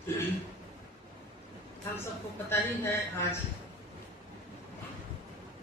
हम सबको पता ही है आज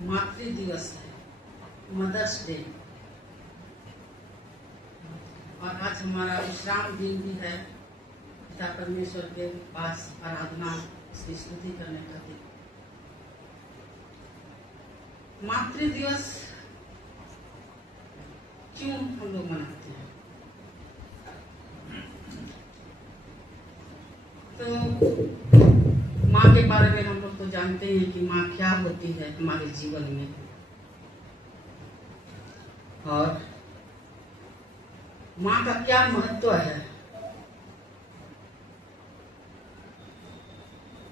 मातृ दिवस है, मदर्स डे। और आज हमारा विश्राम दिन भी है, पिता परमेश्वर के पास आराधना, उसकी स्तुति करने का दिन। मातृ दिवस क्यों हम लोग मनाते हैं? तो माँ के बारे में हम लोग तो जानते हैं कि माँ क्या होती है हमारे जीवन में, और माँ का क्या महत्व है।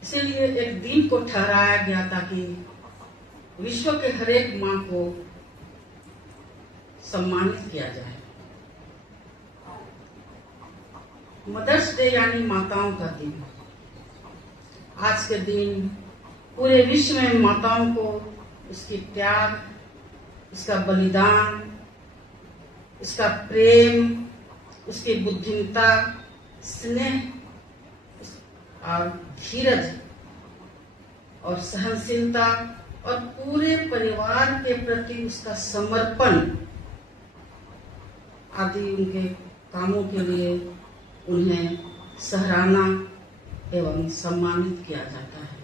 इसीलिए एक दिन को ठहराया गया ताकि विश्व के हर एक माँ को सम्मानित किया जाए। मदर्स डे यानी माताओं का दिन। आज के दिन पूरे विश्व में माताओं को उसकी त्याग, उसका बलिदान, उसका प्रेम, उसकी बुद्धिमत्ता, स्नेह और धीरज और सहनशीलता और पूरे परिवार के प्रति उसका समर्पण आदि उनके कामों के लिए उन्हें सराहना एवं सम्मानित किया जाता है।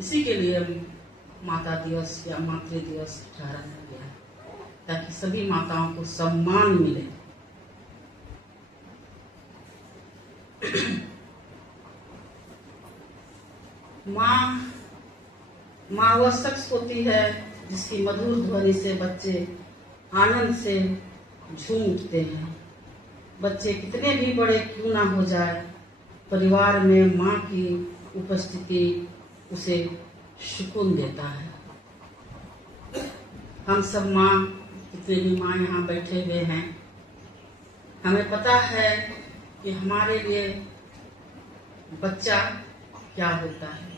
इसी के लिए माता दिवस या मातृ दिवस ठहराया गया ताकि सभी माताओं को सम्मान मिले। माँ वह शख्स होती है जिसकी मधुर ध्वनि से बच्चे आनंद से झूम उठते हैं। बच्चे कितने भी बड़े क्यों ना हो जाए, परिवार में माँ की उपस्थिति उसे सुकून देता है। हम सब माँ, कितने भी माँ यहाँ बैठे हुए हैं, हमें पता है कि हमारे लिए बच्चा क्या होता है।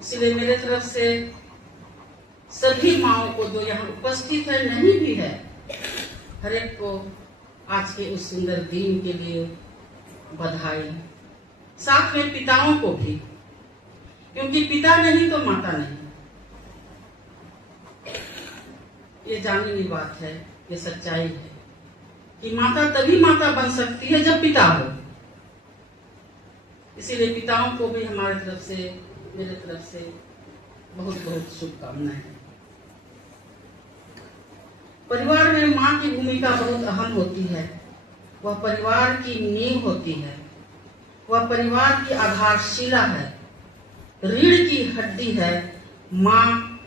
इसलिए मेरे तरफ से सभी माँओं को जो यहाँ उपस्थित है, नहीं भी है, हर एक को आज के उस सुंदर दिन के लिए बधाई। साथ में पिताओं को भी, क्योंकि पिता नहीं तो माता नहीं। ये जानी हुई बात है, ये सच्चाई है कि माता तभी माता बन सकती है जब पिता हो। इसीलिए पिताओं को भी हमारे तरफ से, मेरे तरफ से बहुत बहुत शुभकामनाएं। परिवार में माँ की भूमिका बहुत अहम होती है। वह परिवार की नींव होती है, वह परिवार की आधारशिला है, रीढ़ की हड्डी है। माँ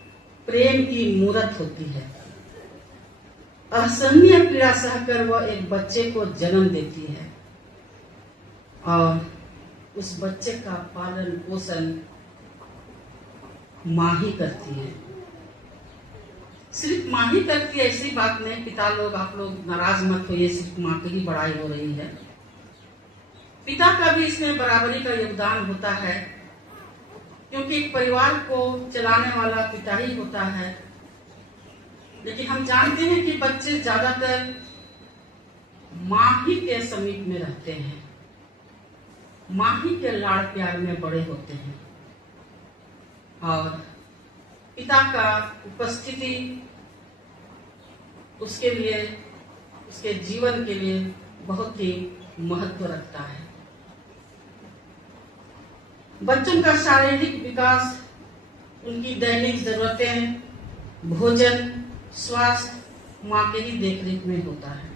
प्रेम की मूरत होती है। असहनीय पीड़ा सहकर वह एक बच्चे को जन्म देती है और उस बच्चे का पालन पोषण माँ ही करती है। सिर्फ माँ ही करती है ऐसी बात नहीं। पिता लोग, आप लोग नाराज मत होइए, सिर्फ माँ की ही बड़ाई हो रही है। पिता का भी इसमें बराबरी का योगदान होता है, क्योंकि एक परिवार को चलाने वाला पिता ही होता है। लेकिन हम जानते हैं कि बच्चे ज्यादातर माँ ही के समीप में रहते हैं, माँ ही के लाड़ प्यार में बड़े होते हैं, और पिता का उपस्थिति उसके लिए, उसके जीवन के लिए बहुत ही महत्व रखता है। बच्चों का शारीरिक विकास, उनकी दैनिक जरूरतें, भोजन, स्वास्थ्य माँ के ही देखरेख में होता है।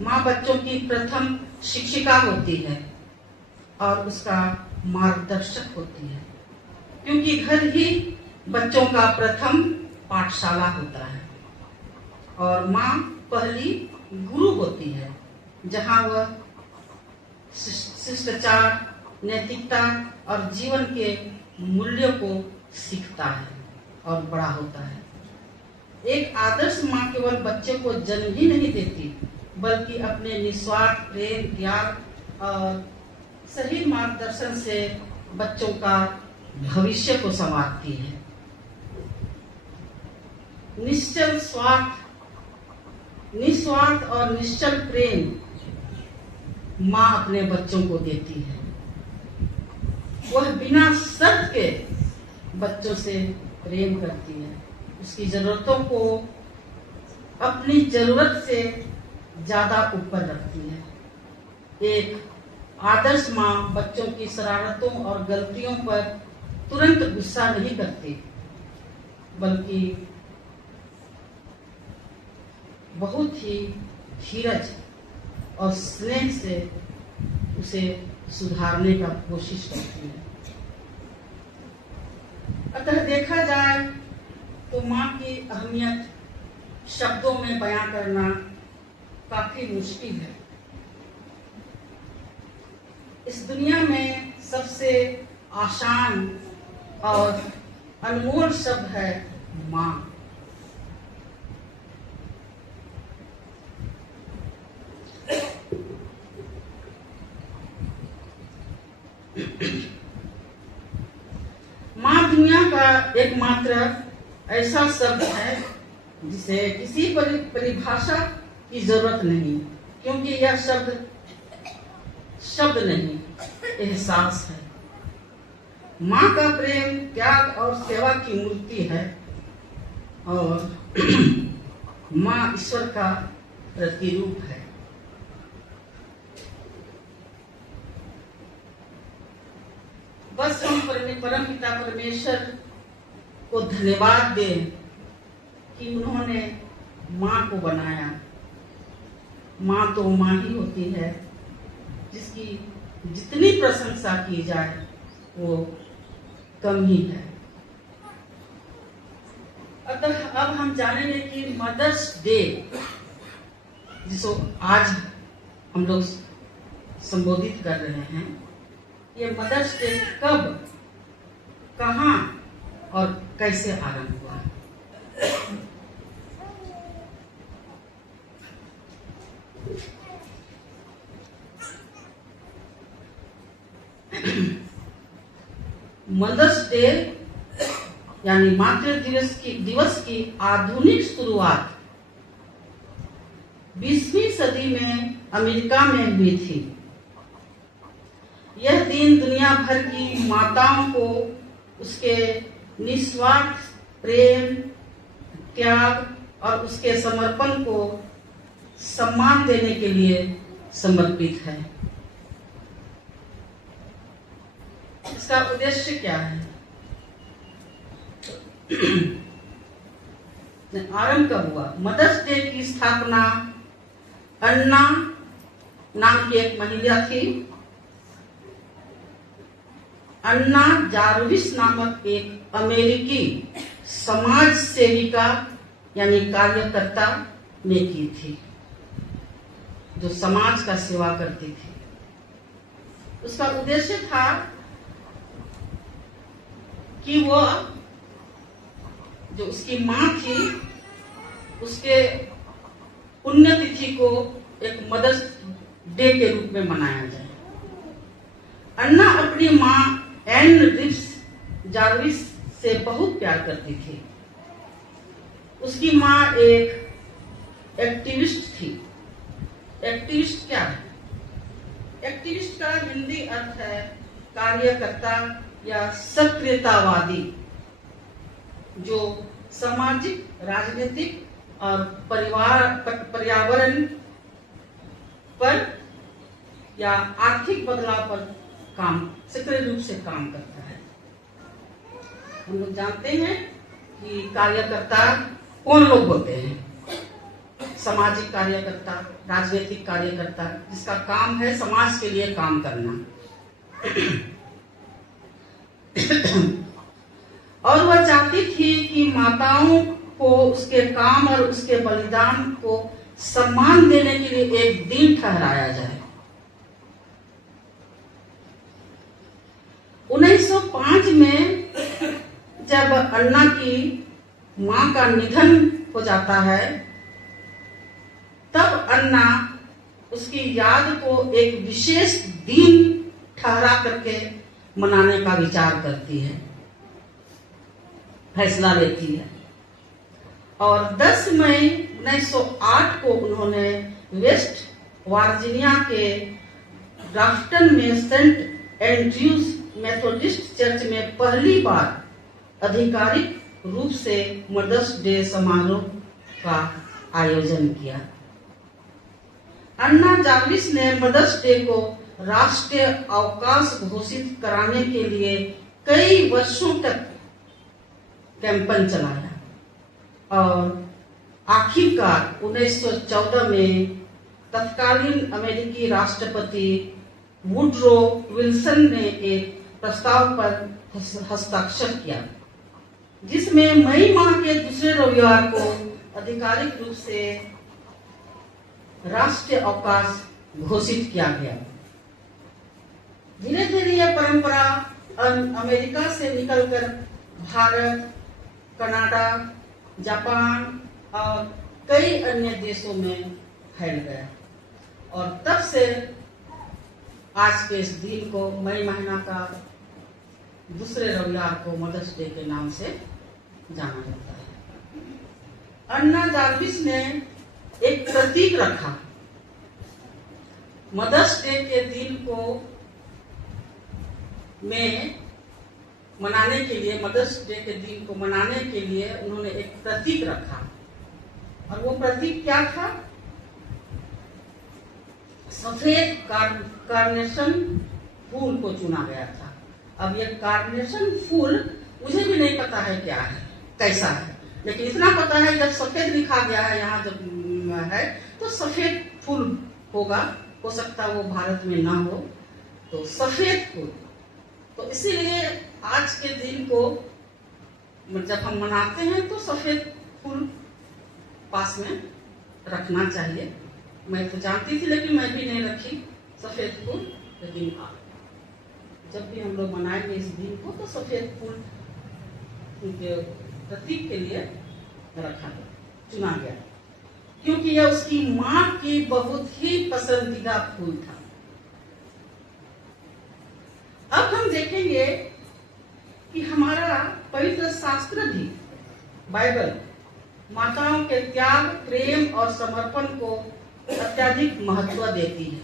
माँ बच्चों की प्रथम शिक्षिका होती है और उसका मार्गदर्शक होती है, क्योंकि घर ही बच्चों का प्रथम पाठशाला होता है। और माँ पहली गुरु होती है, जहाँ वह शिष्टाचार, नैतिकता और जीवन के मूल्यों को सीखता है और बड़ा होता है। एक आदर्श माँ केवल बच्चे को जन्म ही नहीं देती, बल्कि अपने निस्वार्थ प्रेम, त्याग और सही मार्गदर्शन से बच्चों का भविष्य को संवारती है। निस्वार्थ और निश्चल प्रेम माँ अपने बच्चों को देती है। वह बिना शर्त के बच्चों से प्रेम करती है, उसकी जरूरतों को अपनी जरूरत से ज्यादा ऊपर रखती है। एक आदर्श माँ बच्चों की शरारतों और गलतियों पर तुरंत गुस्सा नहीं करती, बल्कि बहुत ही धीरज और स्नेह से उसे सुधारने का कोशिश करती है। अतः देखा जाए तो माँ की अहमियत शब्दों में बयां करना काफी मुश्किल है। इस दुनिया में सबसे आसान और अनमोल शब्द है माँ। माँ दुनिया का एकमात्र ऐसा शब्द है जिसे किसी परिभाषा की जरूरत नहीं, क्योंकि यह शब्द नहीं, एहसास है। माँ का प्रेम त्याग और सेवा की मूर्ति है और माँ ईश्वर का प्रतिरूप है। बस हम परम पिता परमेश्वर को धन्यवाद दें कि उन्होंने माँ को बनाया। माँ तो माँ ही होती है, जिसकी जितनी प्रशंसा की जाए वो कम ही है। अतः अब हम जानेंगे कि मदर्स डे, जिसको आज हम लोग संबोधित कर रहे हैं, ये मदर्स डे कब, कहाँ और कैसे आरंभ हुआ। मदर्स डे यानी मातृ दिवस की आधुनिक शुरुआत 20वीं सदी में अमेरिका में हुई थी। यह दिन दुनिया भर की माताओं को उसके निस्वार्थ प्रेम, त्याग और उसके समर्पण को सम्मान देने के लिए समर्पित है। इसका उद्देश्य क्या है? आरंभ कब हुआ? मदर्स डे की स्थापना अन्ना नाम की एक महिला थी। अन्ना जार्विस नामक एक अमेरिकी समाज सेविका यानी कार्यकर्ता ने की थी, जो समाज का सेवा करती थी। उसका उद्देश्य था कि वो जो उसकी माँ थी, उसके पुण्यतिथि को एक मदर्स डे के रूप में मनाया जाए। अन्ना अपनी माँ एन रिप्स जार्विस से बहुत प्यार करती थी। उसकी माँ एक एक्टिविस्ट थी। एक्टिविस्ट क्या है? एक्टिविस्ट का हिंदी अर्थ है कार्यकर्ता या सक्रियतावादी, जो सामाजिक, राजनीतिक और पर्यावरण पर या आर्थिक बदलाव पर सक्रिय रूप से काम करता है। हम लोग जानते हैं कि कार्यकर्ता कौन लोग होते हैं? सामाजिक कार्यकर्ता, राजनीतिक कार्यकर्ता, जिसका काम है समाज के लिए काम करना। और वह चाहती थी कि माताओं को उसके काम और उसके बलिदान को सम्मान देने के लिए एक दिन ठहराया जाए। 1905 में जब अन्ना की मां का निधन हो जाता है, तब अन्ना उसकी याद को एक विशेष दिन ठहरा करके मनाने का विचार करती है, फैसला लेती है। और 10 मई 1908 को उन्होंने वेस्ट वर्जीनिया के ग्राफ्टन में सेंट एंड्रयूज मेथोडिस्ट चर्च में पहली बार आधिकारिक रूप से मदर्स डे समारोह का आयोजन किया। अन्ना जार्विस ने मदर्स डे को राष्ट्रीय अवकाश घोषित कराने के लिए कई वर्षों तक कैंपेन चलाया और आखिरकार 1914 में तत्कालीन अमेरिकी राष्ट्रपति वुडरो विल्सन ने एक प्रस्ताव पर हस्ताक्षर किया, जिसमें मई माह के दूसरे रविवार को आधिकारिक रूप से राष्ट्रीय अवकाश घोषित किया गया। धीरे धीरे यह परंपरा अमेरिका से निकलकर भारत, कनाडा, जापान और कई अन्य देशों में फैल गया और तब से आज के इस दिन को मई महीना का दूसरे रविवार को मदर्स डे के नाम से जाना जाता है। अन्ना जार्विस ने एक प्रतीक रखा। मदर्स डे के दिन को मनाने के लिए, मदर्स डे के दिन को मनाने के लिए उन्होंने एक प्रतीक रखा और वो प्रतीक क्या था? सफेद कार्नेशन फूल को चुना गया था। अब ये कार्नेशन फूल मुझे भी नहीं पता है क्या है, कैसा है, लेकिन इतना पता है जब सफेद लिखा गया है यहाँ जब है तो सफेद फूल होगा। हो सकता है वो भारत में ना हो, तो सफेद फूल। तो इसीलिए आज के दिन को जब हम मनाते हैं तो सफेद फूल पास में रखना चाहिए। मैं तो जानती थी लेकिन मैं भी नहीं रखी सफेद फूल, लेकिन जब भी हम लोग मनाएंगे इस दिन को तो सफेद फूल उनके प्रतीक के लिए रखा गया, चुना गया, क्योंकि यह उसकी मां की बहुत ही पसंदीदा फूल था। अब हम देखेंगे कि हमारा पवित्र शास्त्र भी, बाइबल, माताओं के त्याग, प्रेम और समर्पण को अत्यधिक महत्व देती है।